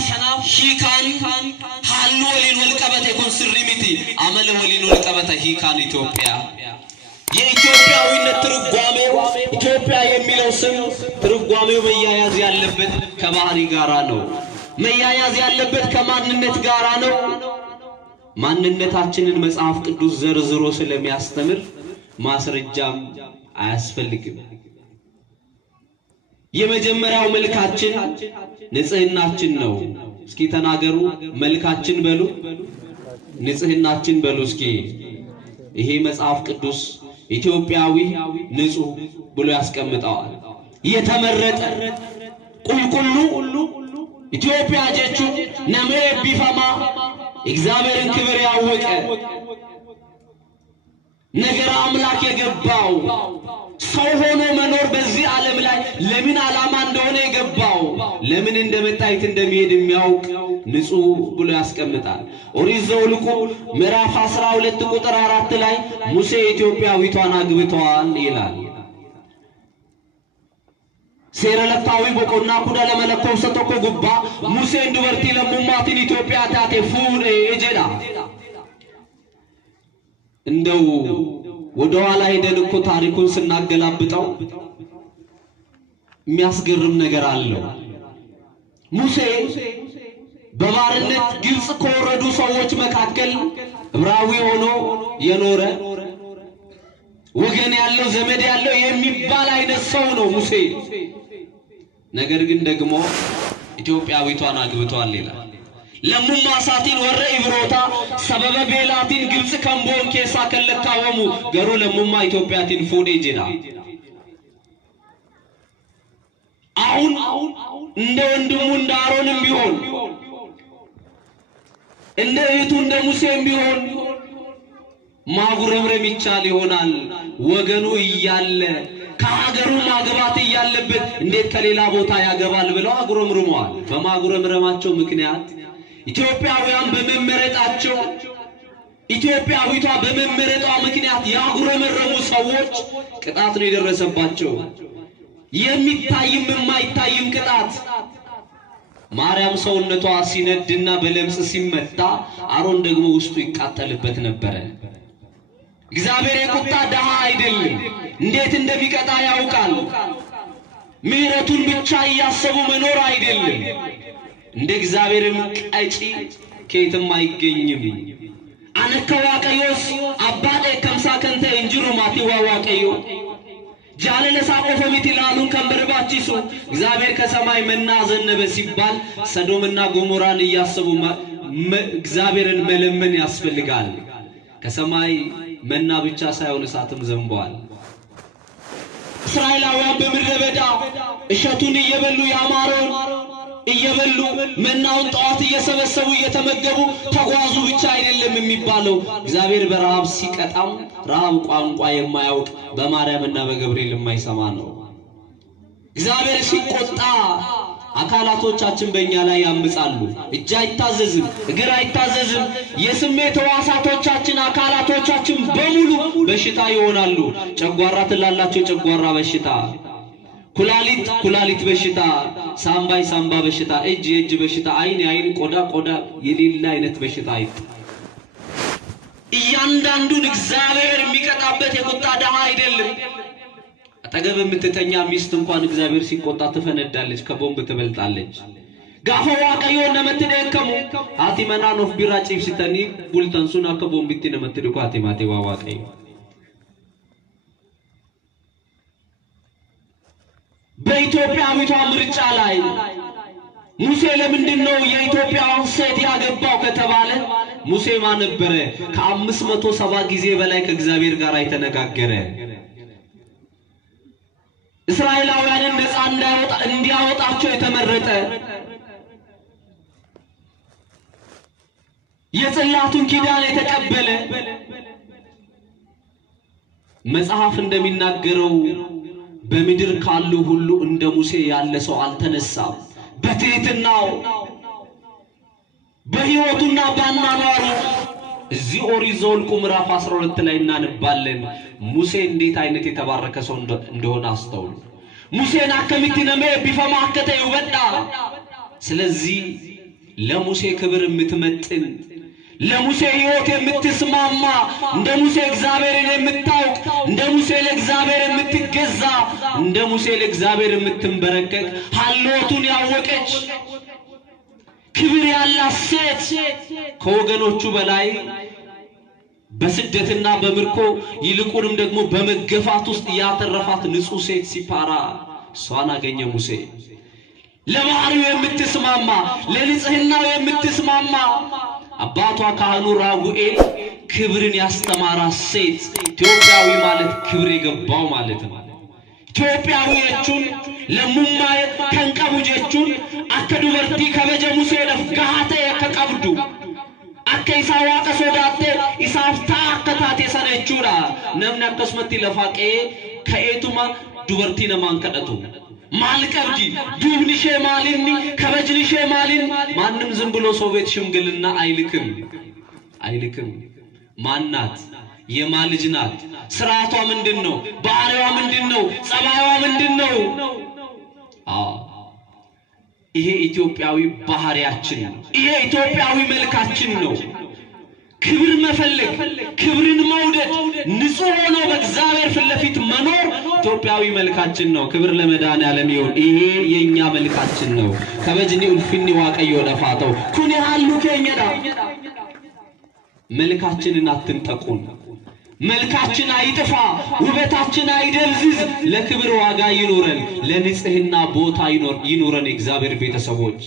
ሂካን ሃሉ ወሊን ወልቀበተ ይኩን ስሪሚቲ አመለ ወሊን ወልቀበተ ሂካን ኢትዮጵያ የኢትዮጵያዊነት ትርጓሜው ኢትዮጵያ የሚለው ስም ትርጓሜው መያያዝ ያለበት ከባህሪ ጋራ ነው። መያያዝ ያለበት ከማንነት ጋራ ነው። ማንነታችንን መጽሐፍ ቅዱስ ዘርዝሮ ስለሚያስተምር ማስረጃም አያስፈልግም። የመጀመሪያው መልካችን ንጽህናችን ነው። እስኪ ተናገሩ። መልካችን በሉ፣ ንጽህናችን በሉ እስኪ። ይሄ መጽሐፍ ቅዱስ ኢትዮጵያዊ ንጹህ ብሎ ያስቀምጠዋል። የተመረጠ ቁልቁሉ ኢትዮጵያ ጀቹ ነሜ ቢፈማ እግዚአብሔርን ክብር ያወቀ ነገር አምላክ የገባው ሰው ሆኖ መኖር በዚህ ዓለም ላይ ለምን ዓላማ እንደሆነ የገባው ለምን እንደመጣይት እንደሚሄድ የሚያውቅ ንጹህ ብሎ ያስቀምጣል። ኦሪት ዘኍልቍ ምዕራፍ 12 ቁጥር 4 ላይ ሙሴ ኢትዮጵያዊቷን አግብቷል ይላል። ሴረለታዊ ቦቆና ኩዳ ለመለኮው ሰተኮ ጉባ ሙሴ እንዱበርቲ ለሙማቲን ኢትዮጵያ ታቴ ፉኔ ጀዳ እንደው ወደ ኋላ ሄደን እኮ ታሪኩን ስናገላብጠው የሚያስገርም ነገር አለው። ሙሴ በባርነት ግብጽ ከወረዱ ሰዎች መካከል ዕብራዊ ሆኖ የኖረ ወገን ያለው ዘመድ ያለው የሚባል አይነት ሰው ነው ሙሴ። ነገር ግን ደግሞ ኢትዮጵያዊቷን አግብቷል ይላል። ለሙማ ሳቲን ወረ ኢብሮታ ሰበበ ቤላቲን ግብጽ ከምቦን ኬሳ ከለካወሙ ገሩ ለሙማ ኢትዮጵያቲን ፉዴ ጅራ አሁን እንደ ወንድሙ እንደ አሮንም ቢሆን እንደ እህቱ እንደ ሙሴም ቢሆን ማጉረምረም ይቻል ይሆናል። ወገኑ እያለ ከሀገሩ ማግባት እያለበት እንዴት ከሌላ ቦታ ያገባል ብለው አጉረምርመዋል። በማጉረምረማቸው ምክንያት ኢትዮጵያውያን በመመረጣቸው ኢትዮጵያዊቷ በመመረጧ ምክንያት ያጉረመረሙ ሰዎች ቅጣት ነው የደረሰባቸው። የሚታይም የማይታይም ቅጣት። ማርያም ሰውነቷ ሲነድና በለምጽ ሲመታ አሮን ደግሞ ውስጡ ይቃጠልበት ነበረ። እግዚአብሔር የቁጣ ደሃ አይደለም፣ እንዴት እንደሚቀጣ ያውቃል። ምሕረቱን ብቻ እያሰቡ መኖር አይደለም። እንደ እግዚአብሔርም ቀጪ ከየትም አይገኝም። አነከዋቀዮስ አባዴ ከምሳ ከንተ እንጅሩ ማቲዋ ዋቀዮ ጃለለሳ ቆፈሚት ይላሉን ከንበርባቺሱ እግዚአብሔር ከሰማይ መና ዘነበ ሲባል ሰዶምና ገሞራን እያሰቡ እግዚአብሔርን መለመን ያስፈልጋል። ከሰማይ መና ብቻ ሳይሆን እሳትም ዘንቧል። እስራኤላውያን በምድረ በዳ እሸቱን እየበሉ ያማረውን እየበሉ መናውን ጠዋት እየሰበሰቡ እየተመገቡ ተጓዙ ብቻ አይደለም የሚባለው። እግዚአብሔር በረሃብ ሲቀጣም ረሃብ ቋንቋ የማያውቅ በማርያምና በገብርኤል የማይሰማ ነው። እግዚአብሔር ሲቆጣ አካላቶቻችን በእኛ ላይ ያምጻሉ። እጅ አይታዘዝም፣ እግር አይታዘዝም። የስሜት ሕዋሳቶቻችን አካላቶቻችን በሙሉ በሽታ ይሆናሉ። ጨጓራ ትላላቸው፣ ጨጓራ በሽታ፣ ኩላሊት በሽታ፣ ሳምባ በሽታ፣ እጅ የእጅ በሽታ፣ አይን ቆዳ የሌላ አይነት በሽታ እያንዳንዱን እግዚአብሔር የሚቀጣበት የቁጣ ደሃ አይደለም። አጠገብ የምትተኛ ሚስት እንኳን እግዚአብሔር ሲቆጣ ትፈነዳለች፣ ከቦምብ ትበልጣለች። ጋፈዋ ቀዮ ነመትደከሙ አቲመናን ኦፍ ቢራ ጪብሲተኒ ቡልተንሱና ከቦምብቲ ነመትደኩ አቲማቴ ዋዋቀዮ በኢትዮጵያዊቷ ምርጫ ላይ ሙሴ ለምንድነው የኢትዮጵያውን ሴት ያገባው ከተባለ ሙሴ ማን ነበረ? ከ570 ጊዜ በላይ ከእግዚአብሔር ጋር የተነጋገረ እስራኤላውያንን ነፃ እንዲያወጣቸው የተመረጠ የጽላቱን ኪዳን የተቀበለ መጽሐፍ እንደሚናገረው በምድር ካሉ ሁሉ እንደ ሙሴ ያለ ሰው አልተነሳም። በትህትናው በሕይወቱና ባናኗሩ እዚህ ኦሪት ዘኍልቍ ምዕራፍ 12 ላይ እናነባለን። ሙሴ እንዴት አይነት የተባረከ ሰው እንደሆነ አስተውሉ። ሙሴን አከሚት ነሜ ቢፈማ አከተ ይወጣ። ስለዚህ ለሙሴ ክብር የምትመጥን ለሙሴ ሕይወት የምትስማማ እንደ ሙሴ እግዚአብሔርን የምታውቅ እንደ ሙሴ ለእግዚአብሔር የምትገዛ እንደ ሙሴ ለእግዚአብሔር የምትንበረከክ ሐልወቱን ያወቀች ክብር ያላት ሴት ከወገኖቹ በላይ በስደትና በምርኮ ይልቁንም ደግሞ በመገፋት ውስጥ ያተረፋት ንጹህ ሴት ሲፓራ እሷን አገኘ ሙሴ። ለባህሪው የምትስማማ ለንጽህናው የምትስማማ አባቷ ካህኑ ራጉኤል ክብርን ያስተማራት ሴት ኢትዮጵያዊ ማለት ክብር የገባው ማለት ነው። ኢትዮጵያዊ የቹን ለሙማይ ከንቀቡ ጀቹን አከ ዱበርቲ ከበጀ ሙሴ ለፍጋሃተ ከቀብዱ አከ ኢሳዋቀ ሶዳቴ ኢሳፍታ አከታቴ ሰነቹራ ነምነ አከስመቲ ለፋቄ ከኤቱማ ዱበርቲ ነማን ከደቱ ማልቀብጂ ዱብኒሼ ማሊኒ ከበጅኒሼ ማሊን ማንም ዝም ብሎ ሰው ቤት ሽምግልና አይልክም ማናት የማልጅ ናት ስርዓቷ ምንድነው ባህሪዋ ምንድነው ጸባይዋ ምንድነው ይሄ ኢትዮጵያዊ ባህሪያችን ነው ይሄ ኢትዮጵያዊ መልካችን ነው ክብር መፈለግ ክብርን መውደድ ንጹህ ሆኖ በእግዚአብሔር ፊት ለፊት መኖር ኢትዮጵያዊ መልካችን ነው ክብር ለመድኃኔዓለም ይሁን ይሄ የኛ መልካችን ነው ከበጅኒ ኡልፍኒ ዋቀዮ ለፋተው ኩኒ ሃሉ ከኛዳ መልካችንን አትንጠቁን መልካችን አይጥፋ ውበታችን አይደብዝዝ ለክብር ዋጋ ይኖረን ለንጽህና ቦታ ይኖረን እግዚአብሔር ቤተሰቦች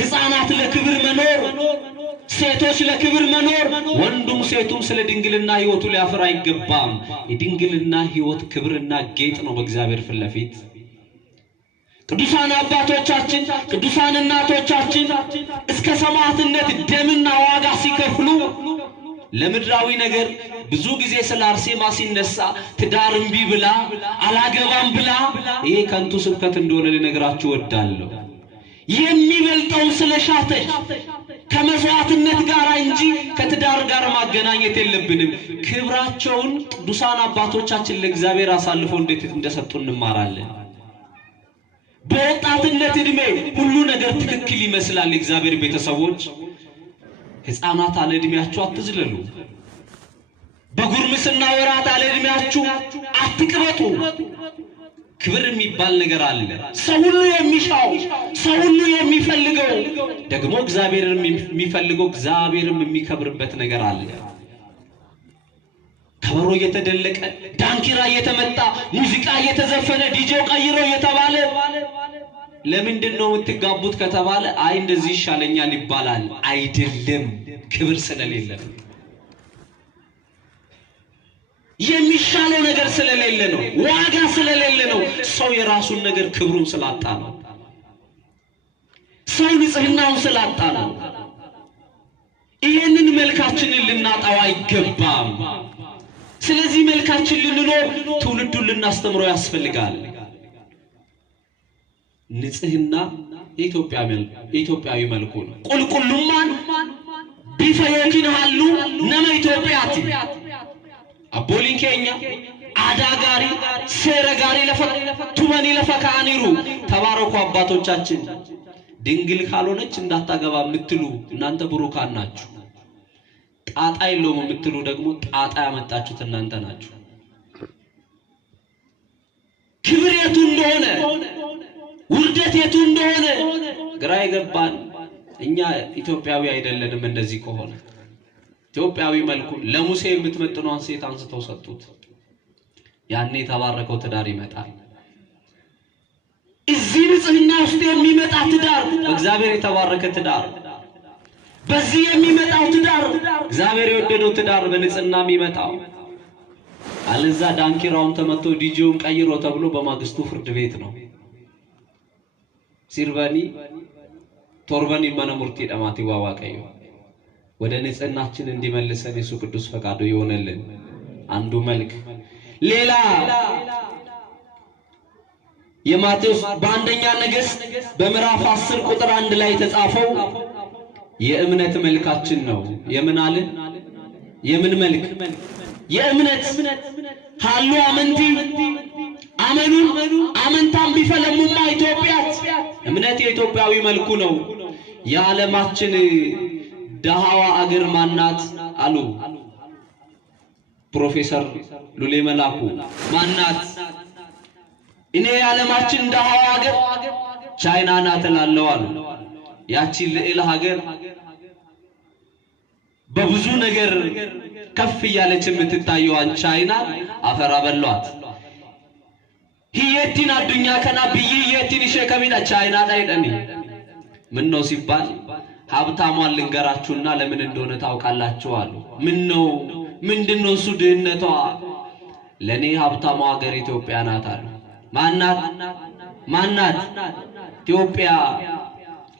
ሕፃናት ለክብር መኖር ሴቶች ለክብር መኖር ወንዱም ሴቱም ስለ ድንግልና ሕይወቱ ሊያፈራ አይገባም የድንግልና ሕይወት ክብርና ጌጥ ነው በእግዚአብሔር ፊት ለፊት ቅዱሳን አባቶቻችን ቅዱሳን እናቶቻችን እስከ ሰማዕትነት ደምና ዋጋ ሲከፍሉ ለምድራዊ ነገር ብዙ ጊዜ ስለ አርሴማ ሲነሳ ትዳር እምቢ ብላ አላገባም ብላ ይሄ ከንቱ ስብከት እንደሆነ ልነግራችሁ ወዳለሁ የሚበልጠው ስለሻተች ከመስዋዕትነት ጋር እንጂ ከትዳር ጋር ማገናኘት የለብንም ክብራቸውን ቅዱሳን አባቶቻችን ለእግዚአብሔር አሳልፈው እንዴት እንደሰጡ እንማራለን በወጣትነት እድሜ ሁሉ ነገር ትክክል ይመስላል እግዚአብሔር ቤተሰቦች ሕፃናት አለ እድሜያችሁ አትዝለሉ በጉርምስና ወራት አለ እድሜያችሁ አትቅበጡ ክብር የሚባል ነገር አለ ሰው ሁሉ የሚሻው ሰው ሁሉ የሚፈልገው ደግሞ እግዚአብሔርን የሚፈልገው እግዚአብሔርም የሚከብርበት ነገር አለ ከበሮ እየተደለቀ ዳንኪራ እየተመጣ ሙዚቃ እየተዘፈነ ዲጄው ቀይሮ እየተባለ ለምንድን ነው የምትጋቡት ከተባለ አይ እንደዚህ ይሻለኛል ይባላል አይደለም ክብር ስለሌለ የሚሻለው ነገር ስለሌለ ነው ዋጋ ስለሌለ ነው ሰው የራሱን ነገር ክብሩን ስላጣ ነው ሰው ንጽህናውን ስላጣ ነው ይሄንን መልካችንን ልናጣው አይገባም ስለዚህ መልካችን ልንኖር ትውልዱን ልናስተምረው ያስፈልጋል ንጽህና ኢትዮጵያዊ መልኩ ነው ቁልቁሉማን ቢፈየኪን ሃሉ ነመ ኢትዮጵያቲ አቦሊን ኬኛ አዳጋሪ ሰረጋሪ ለፈቱመኒ ለፈካኒሩ ተባረኩ አባቶቻችን ድንግል ካልሆነች እንዳታገባ ምትሉ እናንተ ብሩካን ናችሁ ጣጣ የለውም ምትሉ ደግሞ ጣጣ ያመጣችሁት እናንተ ናችሁ ክብር የቱ እንደሆነ ውርደት የቱ እንደሆነ ግራ ይገባን እኛ ኢትዮጵያዊ አይደለንም እንደዚህ ከሆነ ኢትዮጵያዊ መልኩ ለሙሴ የምትመጥነውን ሴት አንስተው ሰጡት ያኔ ተባረከው ትዳር ይመጣል እዚህ ንጽህና ውስጥ የሚመጣ ትዳር እግዚአብሔር የተባረከ ትዳር በዚህ የሚመጣው ትዳር እግዚአብሔር የወደደው ትዳር በንጽህና የሚመጣው አለዛ ዳንኪራውን ተመቶ ዲጂውን ቀይሮ ተብሎ በማግስቱ ፍርድ ቤት ነው ሲርባኒ ቶርባኒ ማነሙርቲ ዳማቲ ዋዋቀዩ ወደ ንጽህናችን እንዲመልሰን የሱ ቅዱስ ፈቃዱ ይሆነልን አንዱ መልክ ሌላ የማቴዎስ በአንደኛ ነገሥት በምዕራፍ 10 ቁጥር 1 ላይ ተጻፈው የእምነት መልካችን ነው የምን አለ የምን መልክ የእምነት ሃሉ አመንቲ አመኑ አመንታም ቢፈለሙማ ኢትዮጵያ እምነት የኢትዮጵያዊ መልኩ ነው የዓለማችን ደሃዋ አገር ማናት አሉ ፕሮፌሰር ሉሌ መላኩ። ማናት? እኔ የዓለማችን ደሃዋ አገር ቻይና ናት እላለሁ አሉ። ያቺ ልዕለ ሀገር በብዙ ነገር ከፍ ያለች የምትታየዋን ቻይና አፈራ በሏት። ሂየቲን አዱኛ ከና ቢየቲን ሸከሚና ቻይና ዳይደኒ ምን ነው ሲባል ሀብታሟን ልንገራችሁና ለምን እንደሆነ ታውቃላችሁ አሉ። ምን ነው ምንድነው እሱ ድህነቷ? ለኔ ሀብታሟ ሀገር ኢትዮጵያ ናት አሉ። ማናት? ማናት? ኢትዮጵያ።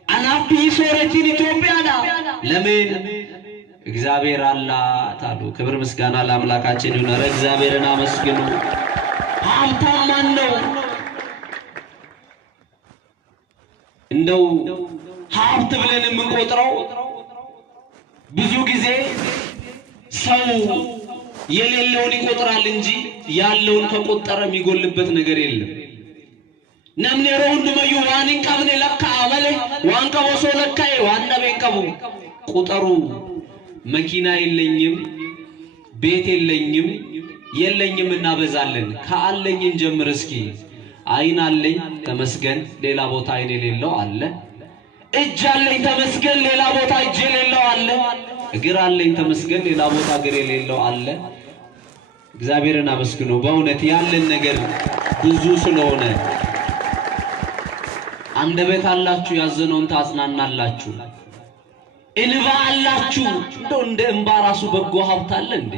አናፊ ሶረቲን ኢትዮጵያ ዳ ለምን እግዚአብሔር አላት አሉ። ክብር ምስጋና ለአምላካችን ይሁን። ኧረ እግዚአብሔርን አመስግኑ። ሀብታም ማን ነው? እንደው ሀብት ብለን የምንቆጥረው ብዙ ጊዜ ሰው የሌለውን ይቆጥራል እንጂ ያለውን ከቆጠረ የሚጎልበት ነገር የለም። ነምኔሮ ሁንዱመዩ ዋንን ቀብኔ ለካ አመለ ዋንቀቦሶ ለካዬ ዋነበን ቀቡ ቁጠሩ። መኪና የለኝም ቤት የለኝም እናበዛለን። ከአለኝ እንጀምር እስኪ። አይን አለኝ ተመስገን፣ ሌላ ቦታ አይን የሌለው አለ። እጅ አለኝ ተመስገን፣ ሌላ ቦታ እጅ የሌለው አለ። እግር አለኝ ተመስገን፣ ሌላ ቦታ እግር የሌለው አለ። እግዚአብሔርን አመስግኑ። በእውነት ያለን ነገር ብዙ ስለሆነ አንደበት አላችሁ፣ ያዘነውን ታጽናናላችሁ። እንባ አላችሁ፣ እንደ እንባ ራሱ በጎ ሀብት አለ እንዴ?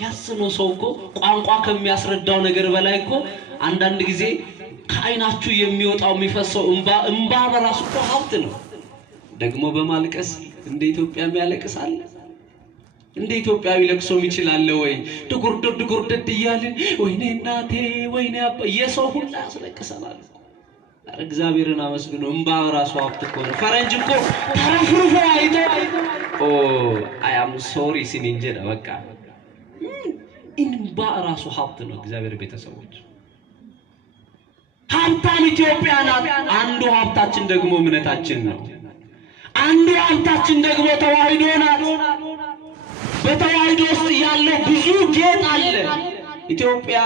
ያዘነው ሰው እኮ ቋንቋ ከሚያስረዳው ነገር በላይ እኮ አንዳንድ ጊዜ ከአይናችሁ የሚወጣው የሚፈሰው እንባ በራሱ እኮ ሀብት ነው። ደግሞ በማልቀስ እንደ ኢትዮጵያ የሚያለቅሳል? እንደ ኢትዮጵያዊ ለቅሶም ይችላል ወይ? ድጉርድድ እያልን ወይኔ እናቴ ወይኔ አባ የሰው ሁላ ያስለቅሰናል። ኧረ እግዚአብሔርን አመስግኑ። እንባ ራሱ ሀብት እኮ ነው። ፈረንጅ እኮ ተረፍርፎ አይቶ አይ አም ሶሪ ሲል እንጂ በቃ እንባ ራሱ ሀብት ነው። እግዚአብሔር ቤተሰቦች ሀብታም ኢትዮጵያ ናት። አንዱ ሀብታችን ደግሞ እምነታችን ነው። አንዱ ሀብታችን ደግሞ ተዋህዶ ናት። በተዋህዶ ውስጥ ያለው ብዙ ጌጥ አለ። ኢትዮጵያ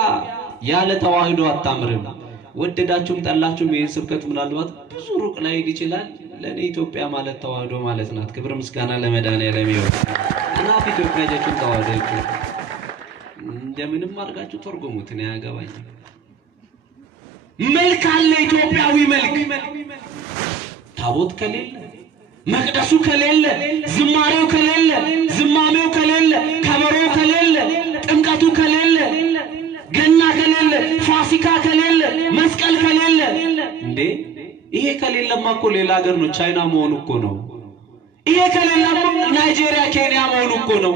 ያለ ተዋህዶ አታምርም። ወደዳችሁም ጠላችሁም ይህን ስብከት ምናልባት ብዙ ሩቅ ላይ ይችላል። ለኔ ኢትዮጵያ ማለት ተዋህዶ ማለት ናት። ክብር ምስጋና ለመድኃኒዓለም ይሁን። እናት ኢትዮጵያ ጀቹን ተዋህዶ እንደምንም አድርጋችሁ ተርጉሙት፣ እኔ አያገባኝም። መልክ አለ፣ ኢትዮጵያዊ መልክ። ታቦት ከሌለ፣ መቅደሱ ከሌለ፣ ዝማሬው ከሌለ፣ ዝማሜው ከሌለ፣ ከበሮ ከሌለ፣ ጥምቀቱ ከሌለ፣ ገና ከሌለ፣ ፋሲካ ከሌለ፣ መስቀል ከሌለ እንዴ! ይሄ ከሌለማ እኮ ሌላ ሀገር ነው፣ ቻይና መሆኑ እኮ ነው። ይሄ ከሌለማ ናይጄሪያ፣ ኬንያ መሆኑ እኮ ነው።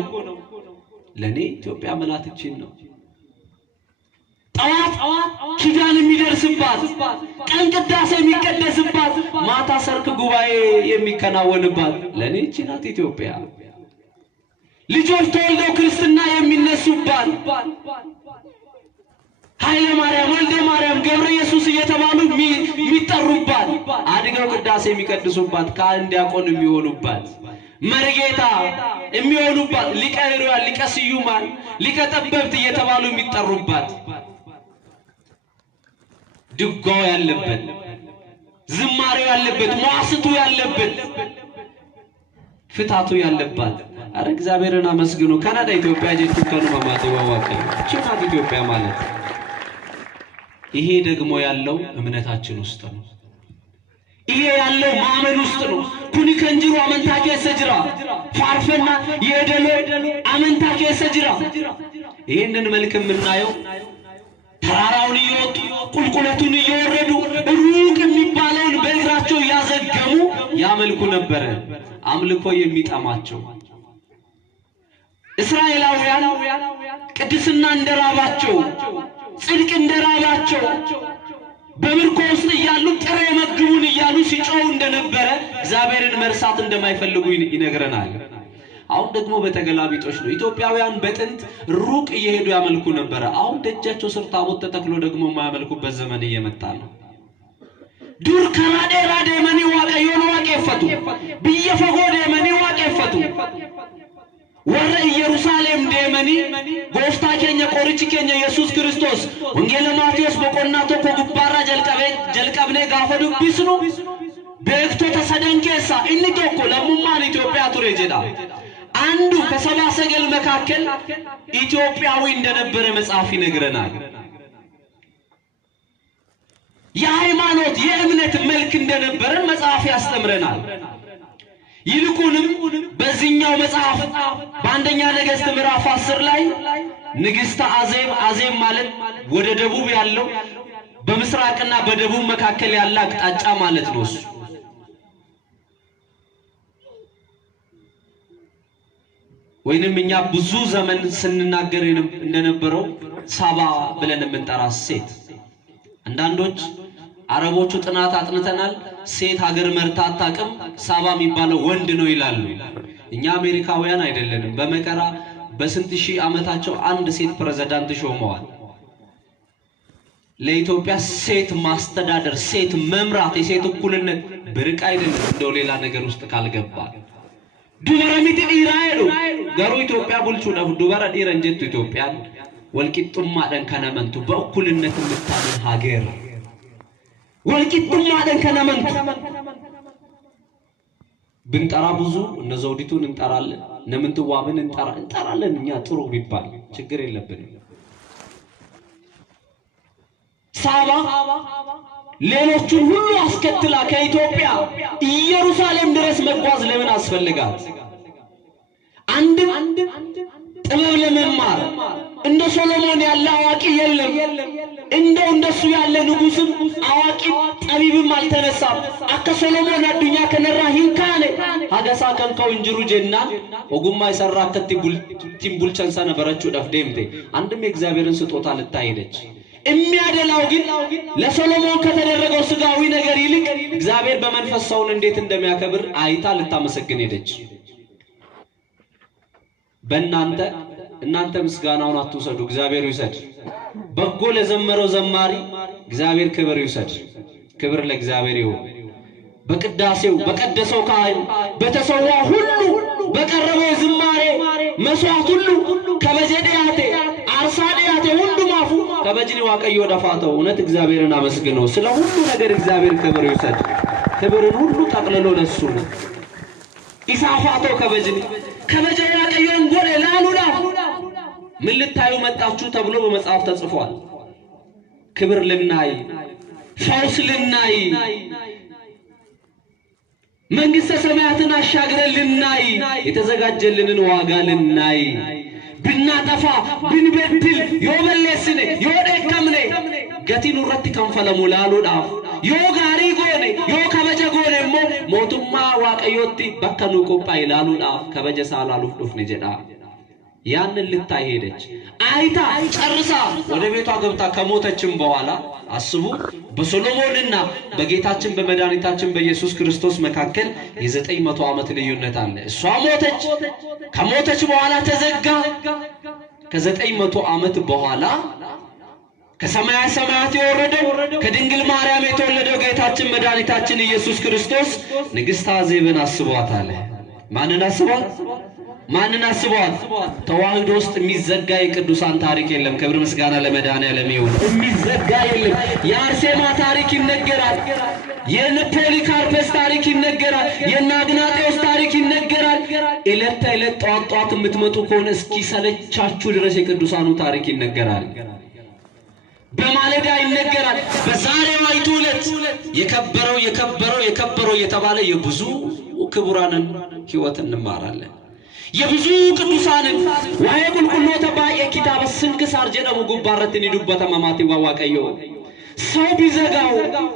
ለኔ ኢትዮጵያ መላትችን ነው። ጠዋት ኪዳን የሚደርስባት፣ ቀን ቅዳሴ የሚቀደስባት፣ ማታ ሰርክ ጉባኤ የሚከናወንባት ለኔ እቺ ናት ኢትዮጵያ። ልጆች ተወልደው ክርስትና የሚነሱባት፣ ኃይለ ማርያም፣ ወልደ ማርያም፣ ገብረ ኢየሱስ እየተባሉ የሚጠሩባት፣ አድገው ቅዳሴ የሚቀድሱባት፣ ካህን ዲያቆን የሚሆኑባት፣ መርጌታ የሚሆኑባት፣ ሊቀ ሕሩያን፣ ሊቀ ስዩማን፣ ሊቀ ጠበብት እየተባሉ የሚጠሩባት፣ ድጓው ያለበት፣ ዝማሬው ያለበት፣ መዋስቱ ያለበት፣ ፍታቱ ያለባት። አረ እግዚአብሔርን አመስግኑ። ካናዳ ኢትዮጵያ ጀቱ ከኑ ማማቴ ዋዋቀ ቻናት ኢትዮጵያ ማለት ይሄ ደግሞ ያለው እምነታችን ውስጥ ነው። ይሄ ያለው ማመን ውስጥ ነው። ኩኒ ከንጅሩ አመንታከ ሰጅራ ፋርፈና የደሎ አመንታከ ሰጅራ። ይሄንን መልክ የምናየው ተራራውን እየወጡ ቁልቁለቱን እየወረዱ ሩቅ የሚባለውን በእግራቸው ያዘገሙ ያመልኩ ነበረ። አምልኮ የሚጠማቸው እስራኤላውያን ቅድስና እንደራባቸው፣ ጽድቅ እንደራባቸው በምርኮ ውስጥ እያሉ ጥሬ መግቡን እያሉ ሲጮሁ እንደነበረ እግዚአብሔርን መርሳት እንደማይፈልጉ ይነግረናል። አሁን ደግሞ በተገላቢጦች ነው። ኢትዮጵያውያን በጥንት ሩቅ እየሄዱ ያመልኩ ነበረ። አሁን ደጃቸው ስር ታቦት ተተክሎ ደግሞ የማያመልኩበት ዘመን እየመጣ ነው። ዱር ከራዴ ራዴ መኒ ዋቀ የሆነ ዋቀ ፈቱ ወረ ኢየሩሳሌም ደመኒ ጎፍታ ኬኛ ቆርጭ ኬኛ ኢየሱስ ክርስቶስ ወንጌል ማቴዎስ በቆናቶ ኮጉባራ ጀልቀብኔ ጋፈዱ ቢስኑ በክቶ ተሰደንከሳ እንቶኮ ለሙማን ኢትዮጵያ ቱሬ ጀዳ አንዱ ከሰባ ሰገል መካከል ኢትዮጵያዊ እንደነበረ መጽሐፍ ይነግረናል። የሃይማኖት የእምነት መልክ እንደነበረ መጽሐፍ ያስተምረናል። ይልቁንም በዚህኛው መጽሐፍ በአንደኛ ነገሥት ምዕራፍ 10 ላይ ንግስት አዜብ ማለት ወደ ደቡብ ያለው በምስራቅና በደቡብ መካከል ያለ አቅጣጫ ማለት ነው። ወይንም እኛ ብዙ ዘመን ስንናገር እንደነበረው ሳባ ብለን የምንጠራ ሴት አንዳንዶች አረቦቹ ጥናት አጥንተናል ሴት ሀገር መርታ አታውቅም ሳባ የሚባለው ወንድ ነው ይላሉ። እኛ አሜሪካውያን አይደለንም። በመከራ በስንት ሺህ ዓመታቸው አንድ ሴት ፕሬዝዳንት ሾመዋል። ለኢትዮጵያ ሴት ማስተዳደር ሴት መምራት የሴት እኩልነት ብርቅ አይደለም እንደው ሌላ ነገር ውስጥ ካልገባ ዱበረሚት ኢራኤሉ ጋሩ ኢትዮጵያ ቡልቹ ነው ዱበረ ዲረንጀት ኢትዮጵያ ወልቂጡማ ደንከነመንቱ በእኩልነት የምታምን ሀገር ወልቂጡማ ደንከነመንቱ ብንጠራ ብዙ እነ ዘውዲቱን እንጠራለን ነምንትዋብን እንጠራለን እኛ ጥሩ ቢባል ችግር የለብንም። ሳባ ሌሎቹን ሁሉ አስከትላ ከኢትዮጵያ ኢየሩሳሌም ድረስ መጓዝ ለምን አስፈልጋት? አንድ ጥበብ ለመማር እንደ ሶሎሞን ያለ አዋቂ የለም። እንደሱ ያለ ንጉስም አዋቂ ጠቢብም አልተነሳም። አከ ሶሎሞን አዱኛ ከነራ ሂንካኔ ሀገሳ ከንከው እንጅሩ ጀና ወጉማ ይሰራ ከቲም ቡልቸንሳ ነበረችው ደፍደምቴ አንድም የእግዚአብሔርን ስጦታ ልታይደች የሚያደላው ግን ለሶሎሞን ከተደረገው ስጋዊ ነገር ይልቅ እግዚአብሔር በመንፈስ ሰውን እንዴት እንደሚያከብር አይታ ልታመሰግን ሄደች። እናንተ ምስጋናውን አትውሰዱ እግዚአብሔር ይውሰድ። በጎ ለዘመረው ዘማሪ እግዚአብሔር ክብር ይውሰድ። ክብር ለእግዚአብሔር ይሁን። በቅዳሴው በቀደሰው ካህን በተሰዋ ሁሉ በቀረበው ዝማሬ መስዋዕት ሁሉ ከበጀዲያቴ አርሳዲያቴ ሁሉ ማፉ ከበጅኒ ዋቀዮ ደፋተው እውነት እግዚአብሔርን አመስግነው። ስለ ሁሉ ነገር እግዚአብሔር ክብር ይውሰድ። ክብርን ሁሉ ጠቅልሎ ለሱ ነው። ኢሳፋተው ከበጅኒ ዋቀዮን ጎለ ላሉላ ምን ልታዩ መጣችሁ ተብሎ በመጽሐፍ ተጽፏል። ክብር ልናይ ፈውስ ልናይ መንግስተ ሰማያትን አሻግረን ልናይ የተዘጋጀልንን ዋጋ ልናይ ብናጠፋ ብንበድል ዮበለስነ ዮደከምነ ገቲኑ ረቲ ከንፈለሙ ላሉዳፍ ዮ ጋሪ ጎኔ ዮ ከበጀ ጎኔሞ ሞቱማ ዋቀዮቲ በከኑ ቆጳይ ላሉዳፍ ከበጀ ሳላሉፍ ዱፍነ ጀዳ ያንን ልታይ ሄደች። አይታ ጨርሳ ወደ ቤቷ ገብታ ከሞተችም በኋላ አስቡ በሶሎሞንና በጌታችን በመድኃኒታችን በኢየሱስ ክርስቶስ መካከል የ900 ዓመት ልዩነት አለ። እሷ ሞተች። ከሞተች በኋላ ተዘጋ። ከ900 ዓመት በኋላ ከሰማያ ሰማያት የወረደው ከድንግል ማርያም የተወለደው ጌታችን መድኃኒታችን ኢየሱስ ክርስቶስ ንግስት አዜብን አስቧታል። ማንን አስቧት? ተዋህዶ ውስጥ የሚዘጋ የቅዱሳን ታሪክ የለም። ክብር ምስጋና ለመድኃኔዓለም ይሁን። የሚዘጋ የለም። የአርሴማ ታሪክ ይነገራል። የፖሊካርፐስ ታሪክ ይነገራል። የአግናጤዎስ ታሪክ ይነገራል። ዕለት ተዕለት ጧት የምትመጡ ከሆነ እስኪሰለቻችሁ ድረስ የቅዱሳኑ ታሪክ ይነገራል። በማለዳ ይነገራል። በዛሬዋ ዕለት የከበረው የተባለ የብዙ ክቡራንን ሕይወት እንማራለን። የብዙ ቅዱሳንን ዋይ ቁልቁሎ ተባየ ኪታብ ስንክሳር ጀደሙ ጉባረትን ይዱበተ ማማቲ ዋዋቀዮ ሰው ቢዘጋው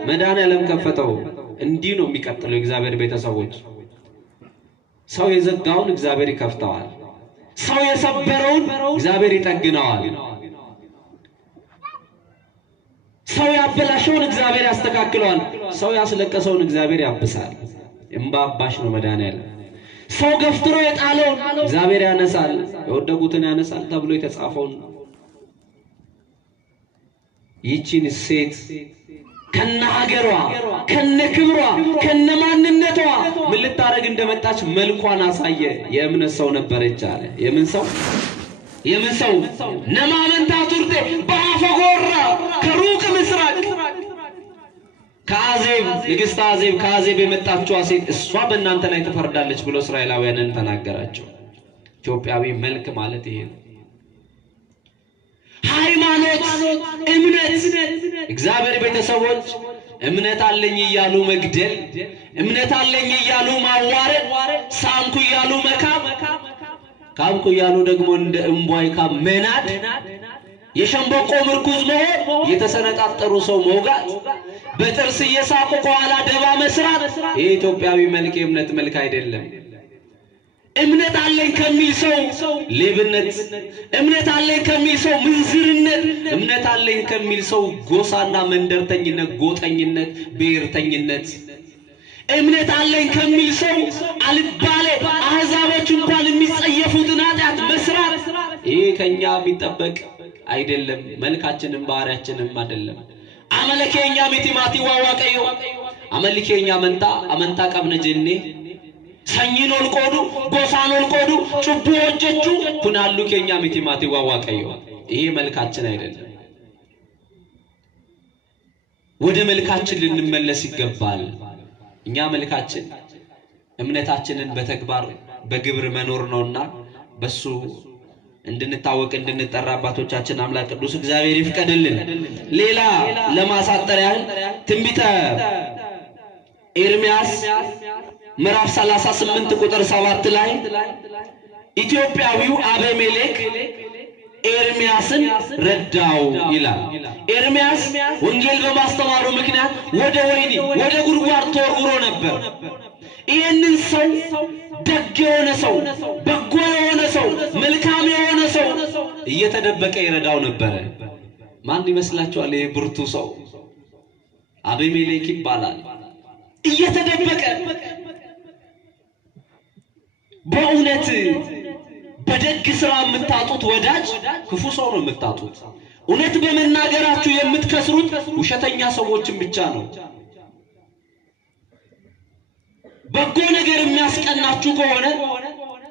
መድኃኔዓለም ከፈተው። እንዲህ ነው የሚቀጥለው። እግዚአብሔር ቤተሰቦች ሰው የዘጋውን እግዚአብሔር ይከፍተዋል። ሰው የሰበረውን እግዚአብሔር ይጠግነዋል። ሰው ያበላሸውን እግዚአብሔር ያስተካክለዋል። ሰው ያስለቀሰውን እግዚአብሔር ያብሳል። እምባ አባሽ ነው መድኃኔዓለም። ሰው ገፍትሮ የጣለውን እግዚአብሔር ያነሳል። የወደቁትን ያነሳል ተብሎ የተጻፈውን ይቺን ሴት ከነ ሀገሯ ከነ ክብሯ ከነ ማንነቷ ምን ልታረግ እንደመጣች መልኳን አሳየ የእምነት ሰው ነበረች አለ የምን ሰው ነማመንታ ቱርቴ ባፈጎራ ከሩቅ ምስራቅ ከአዜብ ንግስት አዜብ ከአዜብ የመጣችው ሴት እሷ በእናንተ ላይ ትፈርዳለች ብሎ እስራኤላውያንን ተናገራቸው። ኢትዮጵያዊ መልክ ማለት ይሄ ነው። ሃይማኖት እምነት እግዚአብሔር ቤተሰቦች እምነት አለኝ እያሉ መግደል እምነት አለኝ እያሉ ማዋረድ ሳንኩ እያሉ መካብ ካምኩ እያሉ ደግሞ እንደ እንቧይ ካብ መናድ የሸምበቆ ምርኩዝ መሆን የተሰነጣጠሩ ሰው መውጋት በጥርስ እየሳቁ ከኋላ ደባ መስራት የኢትዮጵያዊ መልክ የእምነት መልክ አይደለም። እምነት አለኝ ከሚል ሰው ሌብነት እምነት አለኝ ከሚል ሰው ምንዝርነት እምነት አለኝ ከሚል ሰው ጎሳና መንደርተኝነት ጎጠኝነት ብሔርተኝነት እምነት አለኝ ከሚል ሰው አልባሌ አህዛቦች እንኳን የሚጸየፉትን ኃጢአት መስራት ይሄ ከኛ የሚጠበቅ አይደለም። መልካችንም ባህሪያችንም አይደለም። አመለከኛ ሚቲማቲ ዋዋቀዩ አመልከኛ አመንታ ቀብነጀኔ ሰኝን ወልቆዱ ጎሳን ወልቆዱ ጩቡ ወጀቹ ኩናሉ ከኛ ሚቲማቲ ዋዋቀዩ ይሄ መልካችን አይደለም። ወደ መልካችን ልንመለስ ይገባል። እኛ መልካችን እምነታችንን በተግባር በግብር መኖር ነውና በሱ እንድንታወቅ እንድንጠራ አባቶቻችን አምላክ ቅዱስ እግዚአብሔር ይፍቀድልን። ሌላ ለማሳጠር ያህል ትንቢተ ኤርምያስ ምዕራፍ 38 ቁጥር 7 ላይ ኢትዮጵያዊው አቤሜሌክ ኤርምያስን ረዳው ይላል። ኤርምያስ ወንጌል በማስተማሩ ምክንያት ወደ ወይኒ ወደ ጉድጓድ ተወርውሮ ነበር። ይህንን ሰው ደግ የሆነ ሰው በጎ የሆነ ሰው መልካም የሆነ ሰው እየተደበቀ ይረዳው ነበር። ማን ይመስላችኋል? ይሄ ብርቱ ሰው አቤሜሌክ ይባላል። እየተደበቀ በእውነት በደግ ስራ የምታጡት ወዳጅ ክፉ ሰው ነው የምታጡት። እውነት በመናገራችሁ የምትከስሩት ውሸተኛ ሰዎችን ብቻ ነው። በጎ ነገር የሚያስቀናችሁ ከሆነ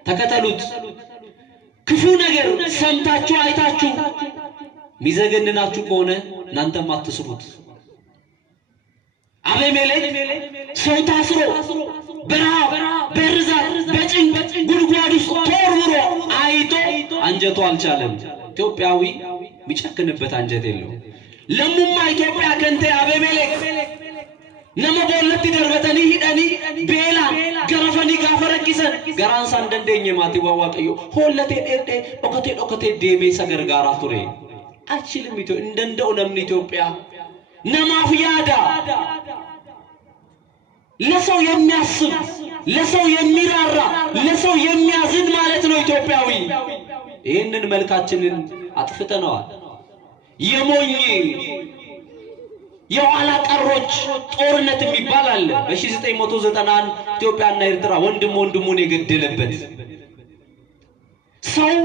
ተከተሉት። ክፉ ነገር ሰምታችሁ አይታችሁ ሚዘገንናችሁ ከሆነ እናንተም አትስሩት። አቤሜሌክ ሰው ታስሮ በረሃብ በርዛት በጭንቅ ጉድጓድ ውስጥ ተወርውሮ አይቶ አንጀቱ አልቻለም። ኢትዮጵያዊ የሚጨክንበት አንጀት የለው። ለሙማ ኢትዮጵያ ከንተ አቤሜሌክ ነመቦለት ይደርበተኒ ሂደኒ ቤላ ገረፈኒ ጋፈረኪሰን ገራንሳን ደንደኝ ማቲ ዋዋቀዩ ሆለቴ ዶከቴ ዴሜ ሰገርጋራ ቱሬ አችልም እንደው ለምን ኢትዮጵያ ነማፍያዳ ለሰው የሚያስብ ለሰው የሚራራ ለሰው የሚያዝን ማለት ነው ኢትዮጵያዊ። ይሄንን መልካችንን አጥፍተናል። የሞኝ የኋላ ቀሮች ጦርነት የሚባል አለ። በ1991 ኢትዮጵያና ኤርትራ ወንድሙን የገደለበት ሰው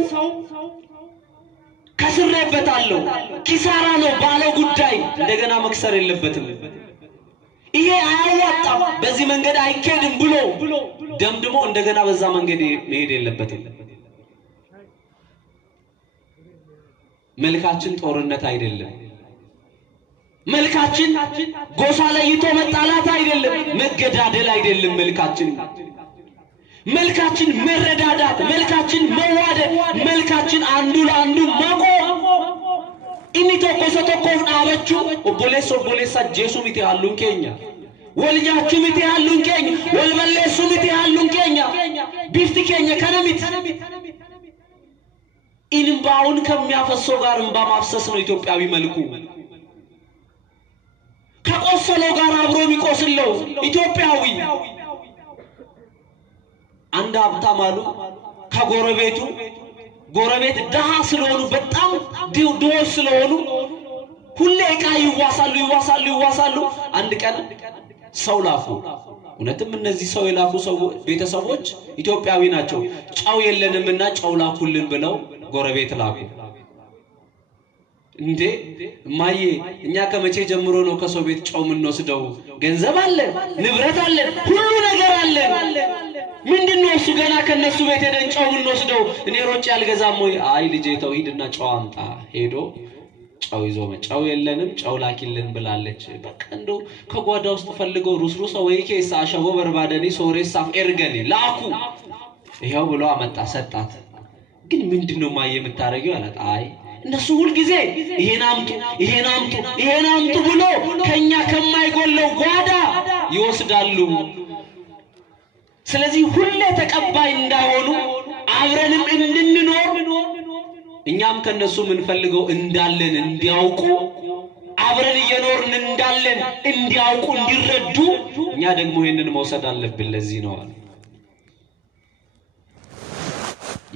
ከስሬበታለሁ ኪሳራ ነው ባለው ጉዳይ እንደገና መክሰር የለበትም። ይሄ አያዋጣም በዚህ መንገድ አይከድም ብሎ ደምድሞ እንደገና በዛ መንገድ መሄድ የለበትም። መልካችን ጦርነት አይደለም። መልካችን ጎሳ ለይቶ መጣላት አይደለም፣ መገዳደል አይደለም። መልካችን መረዳዳት፣ መልካችን መዋደድ፣ መልካችን አንዱ ለአንዱ መቆም ኢኒቶ ኮሰቶኮፍ አበቹ ኦቦሌሶ ጄሱ ሚቲ አሉን ኬኛ ወልጃቹ ሚቲ አሉን ኬኛ ወልበሌሱ ሚቲ አሉን ኬኛ ቢፍቲ ኬኛ ከነሚት ኢንባውን ከሚያፈሰው ጋር እንባ ማፍሰስ ነው ኢትዮጵያዊ መልኩ። ከቆሰለው ጋር አብሮ የሚቆስለው ኢትዮጵያዊ። አንድ ሀብታም አሉ ከጎረቤቱ ጎረቤት ደሃ ስለሆኑ በጣም ድሆች ስለሆኑ ሁሌ ዕቃ ይዋሳሉ። አንድ ቀን ሰው ላፉ። እውነትም እነዚህ ሰው የላፉ ቤተሰቦች ኢትዮጵያዊ ናቸው። ጨው የለንምና ጨው ላኩልን ብለው ጎረቤት ላኩ። እንዴ ማዬ እኛ ከመቼ ጀምሮ ነው ከሰው ቤት ጨው ምን ወስደው? ገንዘብ አለ፣ ንብረት አለ፣ ሁሉ ነገር አለ። ከነሱ ቤት ሄደን ጨው እንወስደው እኔ ሮጭ ያልገዛም ወይ አይ ልጄ ተው ሂድና ጨው አምጣ ሄዶ ጨው ይዞ ጨው የለንም ጨው ላኪልን ብላለች በቃ እንደው ከጓዳ ውስጥ ፈልገው ሩስሩሳ ወይ ኬሳ አሸቦ በርባደኒ ሶሬሳፍ ኤርገኒ ላኩ ይሄው ብሎ አመጣ ሰጣት ግን ምንድነው ማየ የምታረጊው አላት አይ እነሱ ሁሉ ጊዜ ይሄን አምጡ ብሎ ከኛ ከማይጎለው ጓዳ ይወስዳሉ ስለዚህ ሁሌ ተቀባይ እንዳይሆኑ አብረንም እንድንኖር እኛም ከነሱ ምን ፈልገው እንዳለን እንዲያውቁ አብረን እየኖርን እንዳለን እንዲያውቁ እንዲረዱ እኛ ደግሞ ይሄንን መውሰድ አለብን ለዚህ ነው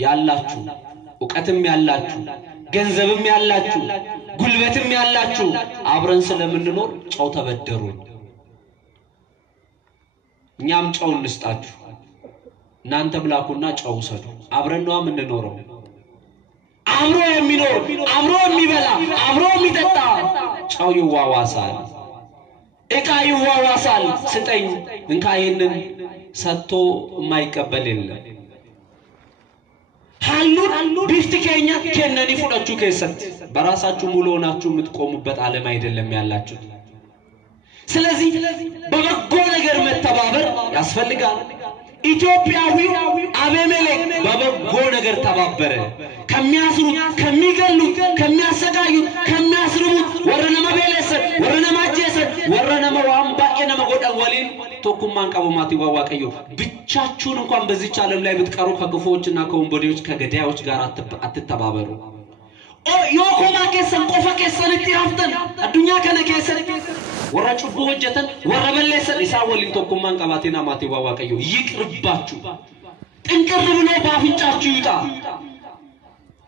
ያላችሁ ዕውቀትም ያላችሁ ገንዘብም ያላችሁ ጉልበትም ያላችሁ አብረን ስለምንኖር ጨው ተበደሩ እኛም ጨው እንስጣችሁ እናንተ ብላኩና ጨው ሰዱ አብረን ነው የምንኖረው አብሮ የሚኖር አብሮ የሚበላ አብሮ የሚጠጣ ጨው ይዋዋሳል እቃ ይዋዋሳል ስጠኝ እንካ ይሄንን ሰጥቶ የማይቀበል የለም ሃሉ ቢፍትከኛ ከነኒ ፉዳችሁ ከሰት በራሳችሁ ሙሉ ሆናችሁ የምትቆሙበት ዓለም አይደለም ያላችሁ ስለዚህ በበጎ ነገር መተባበር ያስፈልጋል ኢትዮጵያዊው አቤሜሌክ በበጎ ነገር ተባበረ ከሚያስሩት ከሚገሉት ከሚያሰቃዩት ከሚያስሩት ወረነማ ቤለሰ ወረነማ ጀሰ ወረነማ ዋምባኤና መጎዳን ወሊን ቶኩማን ቀበማት ይዋዋቀዩ ብቻችሁን እንኳን በዚህ ዓለም ላይ ብትቀሩ ከክፉዎችና ከወንበዴዎች ከገዳዮች ጋር አትተባበሩ ዮኮማ ከሰን ቆፈ ከሰን ትያፍተን አዱኛ ከነከሰን ወራጩ ወጀተን ወረበለሰን ይሳወልን ቶኩማን ቀባቴና ማት ይዋዋቀዩ ይቅርባችሁ ጥንቅር ብሎ ባፍንጫችሁ ይጣ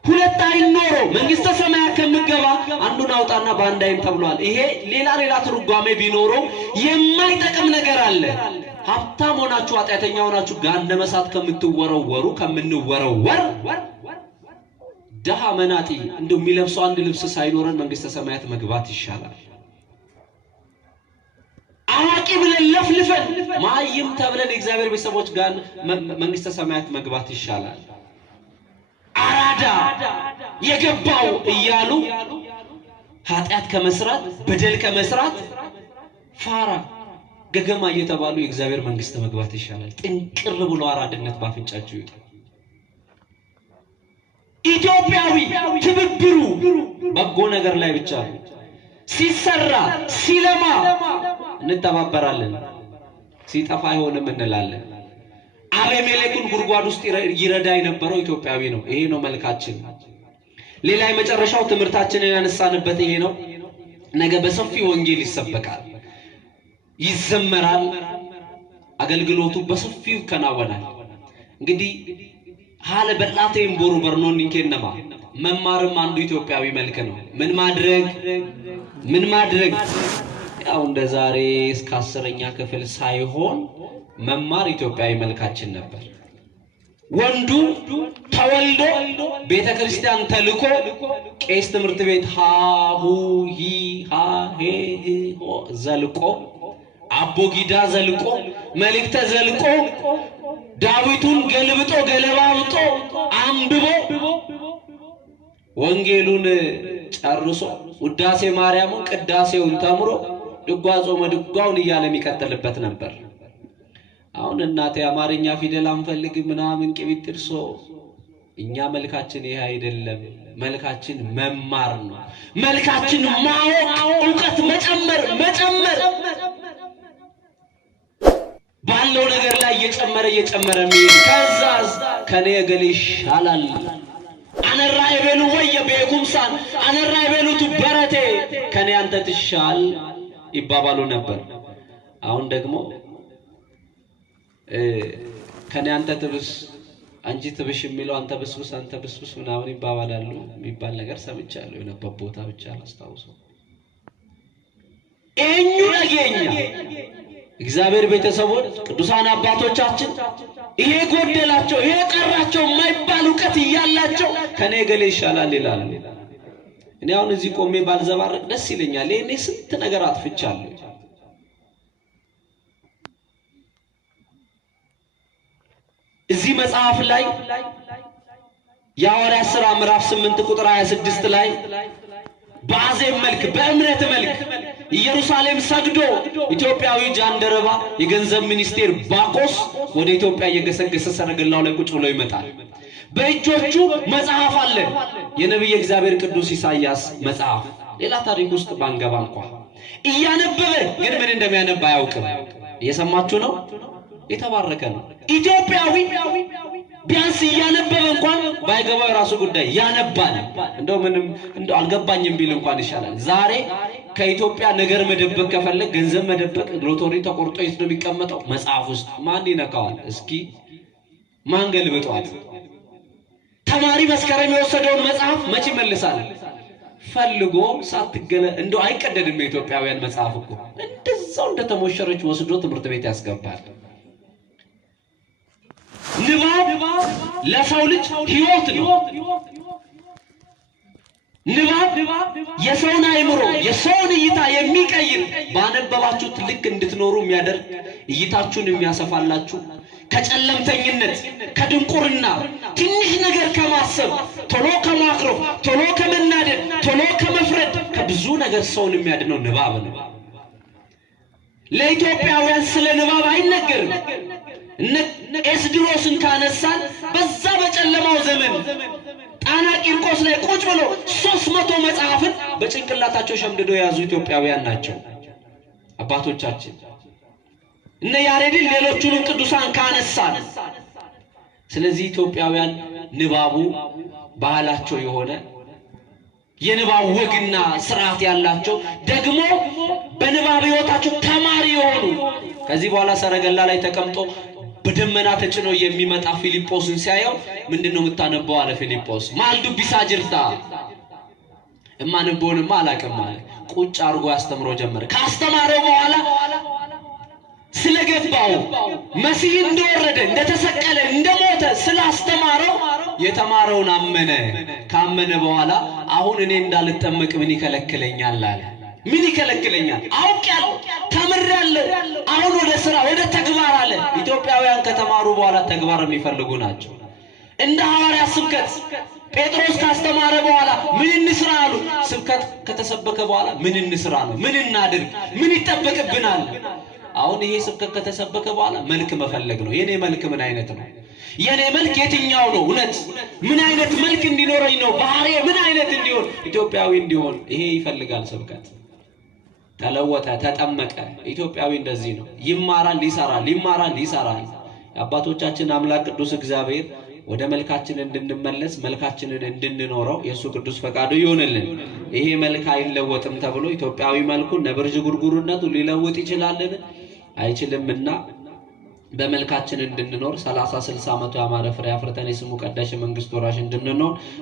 ሁለት አይን ኖሮ መንግስተ ሰማያት ከምገባ አንዱን አውጣና በአንድ አይን ተብሏል ይሄ ሌላ ትርጓሜ ቢኖረው የማይጠቅም ነገር አለ ሀብታም ሆናችሁ ኃጢአተኛ ሆናችሁ ገሃነመ እሳት ከምትወረወሩ ከምንወረወር ደሃ መናጢ እንደው የሚለብሰው አንድ ልብስ ሳይኖረን መንግስተ ሰማያት መግባት ይሻላል አዋቂ ብለን ለፍልፈን ማይም ተብለን እግዚአብሔር ቤተሰቦች ጋር መንግስተ ሰማያት መግባት ይሻላል አራዳ የገባው እያሉ ኃጢአት ከመስራት በደል ከመስራት ፋራ ገገማ እየተባሉ የእግዚአብሔር መንግስት መግባት ይሻላል ጥንቅር ብሎ አራድነት ባፍንጫችሁ ይጣ ኢትዮጵያዊ ትብብሩ በጎ ነገር ላይ ብቻ ሲሰራ ሲለማ እንተባበራለን ሲጠፋ አይሆንም እንላለን አቤሜሌክን ጉርጓድ ውስጥ ይረዳ የነበረው ኢትዮጵያዊ ነው ይሄ ነው መልካችን ሌላ የመጨረሻው ትምርታችንን ያነሳንበት ይሄ ነው ነገ በሰፊ ወንጌል ይሰበካል ይዘመራል አገልግሎቱ በሰፊው ከናወናል እንግዲህ ሃለ በላቴም ቦሩ በርኖን እንከነማ መማርም አንዱ ኢትዮጵያዊ መልክ ነው ምን ማድረግ ያው እንደ ዛሬ እስከ 10ኛ ክፍል ሳይሆን መማር ኢትዮጵያዊ መልካችን ነበር ወንዱ ተወልዶ ቤተክርስቲያን ተልኮ ቄስ ትምህርት ቤት ሃሁ ሂ ሃ ሄ ሆ ዘልቆ አቦጊዳ ዘልቆ መልእክተ ዘልቆ ዳዊቱን ገልብጦ ገለባብጦ አንብቦ ወንጌሉን ጨርሶ ውዳሴ ማርያምን ቅዳሴውን ተምሮ ድጓጾ መድጓውን እያለ የሚቀጥልበት ነበር አሁን እናቴ አማርኛ ፊደል አንፈልግ ምናምን ቅቢጥርሶ እኛ መልካችን ይሄ አይደለም መልካችን መማር ነው መልካችን ማወቅ ዕውቀት መጨመር ባለው ነገር ላይ እየጨመረ የሚሄድ ከዛስ ከኔ ገሌ ይሻላል አነራይ በሉ ወይ በኩምሳን አነራይ በሉት በረቴ ከኔ አንተ ትሻል ይባባሉ ነበር አሁን ደግሞ ከኔ አንተ ትብስ አንጂ ትብሽ የሚለው አንተ ብስብስ ምናምን ይባባላሉ የሚባል ነገር ሰምቻለሁ የነበረ ቦታ ብቻ አላስታውሰው እኙ ነገኛ እግዚአብሔር ቤተሰቦች ቅዱሳን አባቶቻችን ይሄ ጎደላቸው ይሄ ቀራቸው የማይባል ዕውቀት ይያላቸው ከኔ ገሌ ይሻላል ይላሉ እኔ አሁን እዚህ ቆሜ ባልዘባረቅ ደስ ይለኛል እኔ ስንት ነገር አጥፍቻለሁ እዚህ መጽሐፍ ላይ የሐዋርያት ሥራ ምዕራፍ 8 ቁጥር 26 ላይ በአዜብ መልክ በእምነት መልክ ኢየሩሳሌም ሰግዶ ኢትዮጵያዊ ጃንደረባ የገንዘብ ሚኒስቴር ባቆስ ወደ ኢትዮጵያ እየገሰገሰ ሰረገላው ላይ ቁጭ ብሎ ይመጣል። በእጆቹ መጽሐፍ አለ፣ የነብይ እግዚአብሔር ቅዱስ ኢሳይያስ መጽሐፍ። ሌላ ታሪክ ውስጥ ባንገባ እንኳን እያነበበ ግን ምን እንደሚያነብ አያውቅም። እየሰማችሁ ነው? የተባረከ ነው። ኢትዮጵያዊ ቢያንስ እያነበበ እንኳን ባይገባው የራሱ ጉዳይ ያነባል። እንደው ምንም እንደው አልገባኝም ቢል እንኳን ይሻላል። ዛሬ ከኢትዮጵያ ነገር መደበቅ ከፈለግ ገንዘብ መደበቅ ሎተሪ ተቆርጦ የት ነው የሚቀመጠው? መጽሐፍ ውስጥ። ማን ይነካዋል? እስኪ ማን ገልብጧት? ተማሪ መስከረም የወሰደውን መጽሐፍ መቼ ይመልሳል? ፈልጎ ሳትገለ እንደው አይቀደድም። የኢትዮጵያውያን መጽሐፍ እኮ እንደዛው እንደተሞሸረች ወስዶ ትምህርት ቤት ያስገባል። ንባብ ለሰው ልጅ ሕይወት ነው። ንባብ የሰውን አእምሮ የሰውን እይታ የሚቀይር ባነበባችሁት ልክ እንድትኖሩ የሚያደርግ እይታችሁን የሚያሰፋላችሁ ከጨለምተኝነት ከድንቁርና ትንሽ ነገር ከማሰብ ቶሎ ከማክሮ ቶሎ ከመናደድ ቶሎ ከመፍረድ ከብዙ ነገር ሰውን የሚያድነው ንባብ ነው። ለኢትዮጵያውያን ስለ ንባብ አይነገርም። ኤስድሮስን ካነሳን በዛ በጨለማው ዘመን ጣና ቂርቆስ ላይ ቁጭ ብሎ 300 መጽሐፍን በጭንቅላታቸው ሸምድዶ የያዙ ኢትዮጵያውያን ናቸው አባቶቻችን። እነ ያሬድን ሌሎቹንም ቅዱሳን ካነሳን፣ ስለዚህ ኢትዮጵያውያን ንባቡ ባህላቸው የሆነ የንባብ ወግና ስርዓት ያላቸው ደግሞ በንባብ ሕይወታቸው ተማሪ የሆኑ ከዚህ በኋላ ሰረገላ ላይ ተቀምጦ በደመና ተጭኖ የሚመጣ ፊልጶስን ሲያየው ምንድነው የምታነበው አለ ፊልጶስ። ማልዱ ቢሳጅርታ እማነበውንማ አላውቅም አለ። ቁጭ አድርጎ ያስተምሮ ጀመረ። ካስተማረው በኋላ ስለገባው መሲህ እንደወረደ እንደተሰቀለ እንደሞተ ስላስተማረው የተማረውን አመነ። ካመነ በኋላ አሁን እኔ እንዳልጠመቅ ምን ይከለክለኛል አለ። ምን ይከለክለኛል? አውቄያለሁ፣ ተምሬያለሁ፣ አሁን ወደ ስራ ወደ ተግባር አለ። ኢትዮጵያውያን ከተማሩ በኋላ ተግባር የሚፈልጉ ናቸው። እንደ ሐዋርያ ስብከት ጴጥሮስ ካስተማረ በኋላ ምን እንስራ አሉ። ስብከት ከተሰበከ በኋላ ምን እንስራ ነው? ምን እናድርግ? ምን ይጠበቅብናል? አሁን ይሄ ስብከት ከተሰበከ በኋላ መልክ መፈለግ ነው። የኔ መልክ ምን አይነት ነው? የኔ መልክ የትኛው ነው? እውነት ምን አይነት መልክ እንዲኖረኝ ነው? ባህሪ ምን አይነት እንዲሆን ኢትዮጵያዊ እንዲሆን ይሄ ይፈልጋል ስብከት። ተለወጠ፣ ተጠመቀ። ኢትዮጵያዊ እንደዚህ ነው። ይማራል፣ ይሰራል፣ ይማራል፣ ይሰራል። አባቶቻችን አምላክ ቅዱስ እግዚአብሔር ወደ መልካችን እንድንመለስ መልካችንን እንድንኖረው የሱ ቅዱስ ፈቃዱ ይሆንልን። ይሄ መልክ አይለወጥም ተብሎ ኢትዮጵያዊ መልኩን ነብርጅ ጉርጉርነቱ ሊለውጥ ይችላልን? አይችልምና በመልካችን እንድንኖር 30-60 ዓመት ያማረ ፍሬ አፍርተን የስሙ ቀዳሽ መንግስት ወራሽ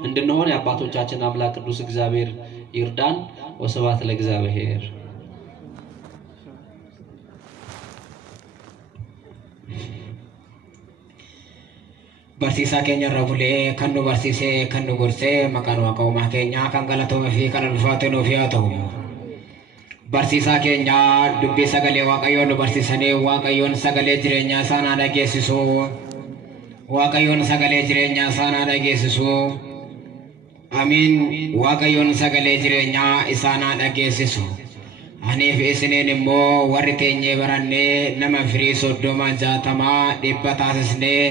እንድንሆን የአባቶቻችን አምላክ ቅዱስ እግዚአብሔር ይርዳን። ወስብሐት ለእግዚአብሔር። Barsiisaa keenya irraa bulee kan nu barsiisee kan nu gorsee maqaan Waaqaa keenyaa kan galatoomaa fi kan ulfaatu nuuf haa ta'u. Barsiisaa keenya dubbii sagalee Waaqayyoon nu barsiisanii Waaqayyoon sagalee jireenyaa isaanii dhageessisu. Waaqayyoon sagalee jireenyaa isaanii dhageessisu. Amiin. Waaqayyoon sagalee jireenyaa isaanii dhageessisu. Aniif isiniin immoo warri teenyee barannee nama firii 30-60 dhibba taasisnee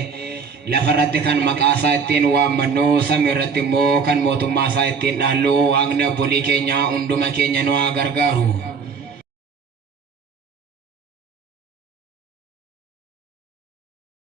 lafarratti kan maqaa isaa ittiin waammannu samii irratti immoo kan mootummaa isaa ittiin dhaallu Waaqni obbolii keenya hunduma keenya nu haa gargaaru.